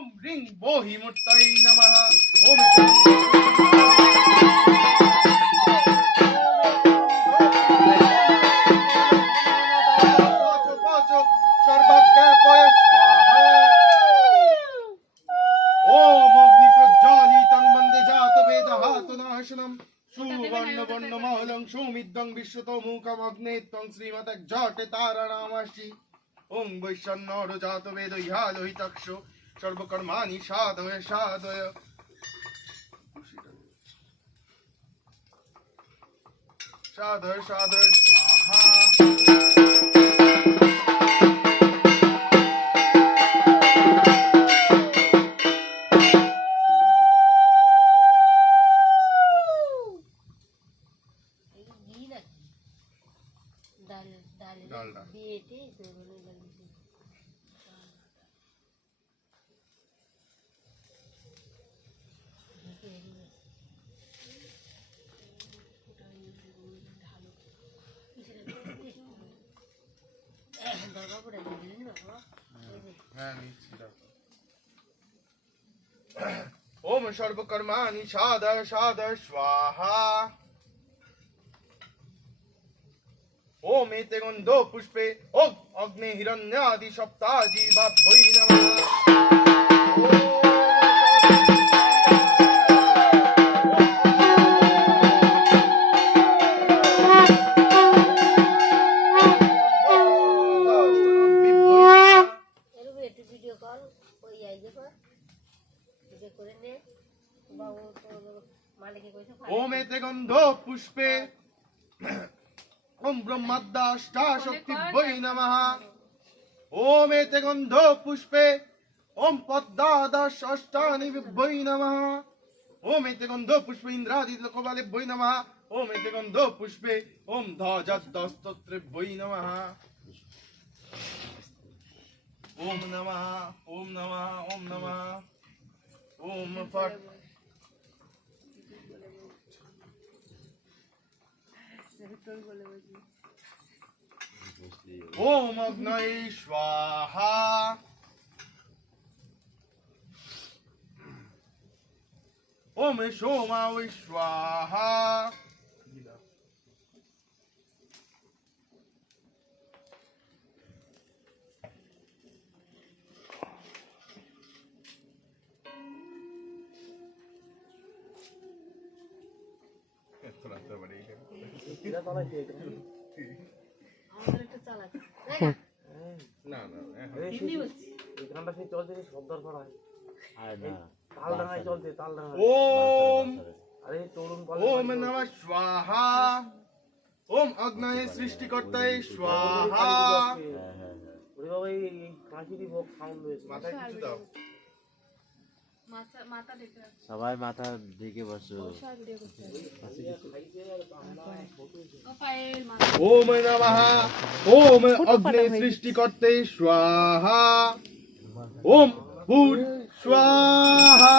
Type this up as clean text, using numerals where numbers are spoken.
ওম ring বহি মূর্তৈ নমঃ ওম সর্বজ্ঞাপয় স্বাহা ওম অগ্নি প্রজ্বালিতং বন্দে জাতবেদহাতুনাশনম সুবর্ণবর্ণমহলং সুমিদ্যং বিশ্বতমুখম অগ্নে ত্বং শ্রীমতজ্জটে তারানামাসি ওং বৈশ্বন্নর জাতবেদ ইহালোহিতক্ষ সর্বকর্মাণি সাধয় সাধয় সাধয় সাধয় স্বাহা ডালডা ओम सर्वकर्माणि साधय साधय स्वाहा ओम एते गन्धो पुष्पे ओम अग्ने हिरण्यादि सप्ताजीवाभ्यै नमः ओम एते गन्धो पुष्पे ओम ब्रह्मद्दाष्टाशक्तिभ्यै नमः ओम एते गन्धो पुष्पे ओम पद्मादशाष्टानिभ्यै नमः ओम एते गन्धो पुष्पे इन्द्रादिलोकपालेभ्यै नमः ओम एते गन्धो पुष्पे ओम ध्वजस्तोत्रेभ्यै नमः ओम नमः ओम नमः ओम नमः ओम फट ओम अग्नये स्वाहा ओम सोमाय स्वाहा না না এখানটা সেই চলছে শব্দর করা তালডাঙায় চলছে তালডাঙা ওম আরে তরুণ ওম নমঃ স্বাহা ওম অগ্নয়ে সৃষ্টিকর্তায় স্বাহা ওরে বাবা এই কাশিরি বক সাউন্ড হয়েছে মাথায় কিছু দাও মাথা দেখতে সবাই মাথা ঢেকে বসো ओम नमः ओम अग्नि सृष्टिकर्ते स्वाहा ओम भूत स्वाहा